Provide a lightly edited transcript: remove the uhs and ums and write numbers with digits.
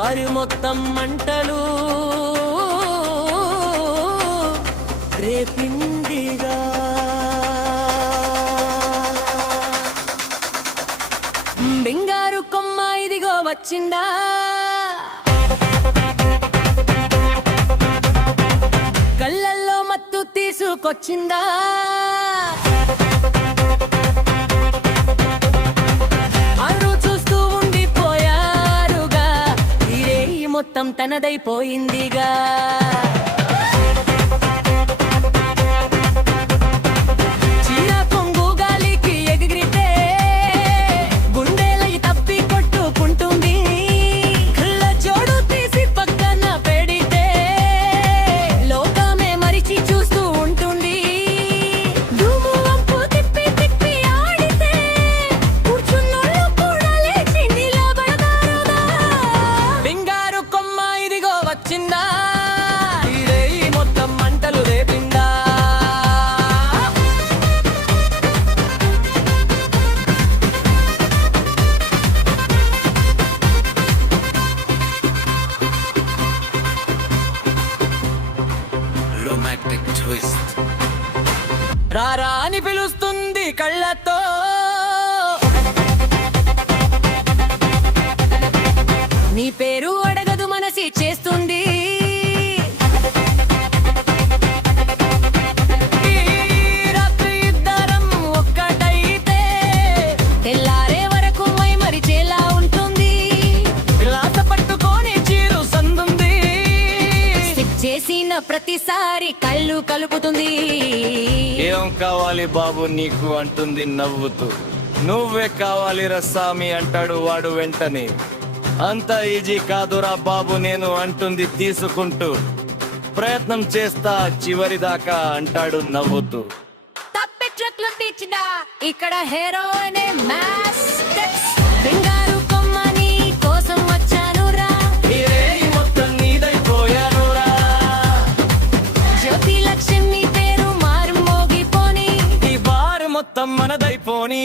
వారి మొత్తం మంటలు రేపిందిగా. బంగారు కొమ్మ ఇదిగో వచ్చిందా, కళ్ళల్లో మత్తు తీసుకొచ్చిందా. అందరూ చూస్తూ ఉండిపోయారుగా, తీరే మొత్తం తనదైపోయిందిగా. రారా అని పిలుస్తుంది కళ్ళతో, నీ పేరు అడగదు మనసి చేస్తుంది. రాత్రి ఇద్దరం ఒక్కటైతే తెల్లారే వరకు మై మరిచేలా ఉంటుంది. గ్లాస పట్టుకొని చీరు సందుంది, చేసిన ప్రతిసారి కళ్ళు కలుపుతుంది. ఏం కావాలి బాబు నీకు అంటుంది నవ్వుతూ. నువ్వే కావాలి రస్సామి అంటాడు వాడు వెంటనే. అంత ఈజీ కాదురా బాబు నేను అంటుంది తీసుకుంటూ. ప్రయత్నం చేస్తా చివరిదాకా అంటాడు నవ్వుతూ. తప్పెట్లట్లు తెచ్చినా ఇక్కడ హీరో అనే మ్యాస్ మొత్తం మనదైపోని.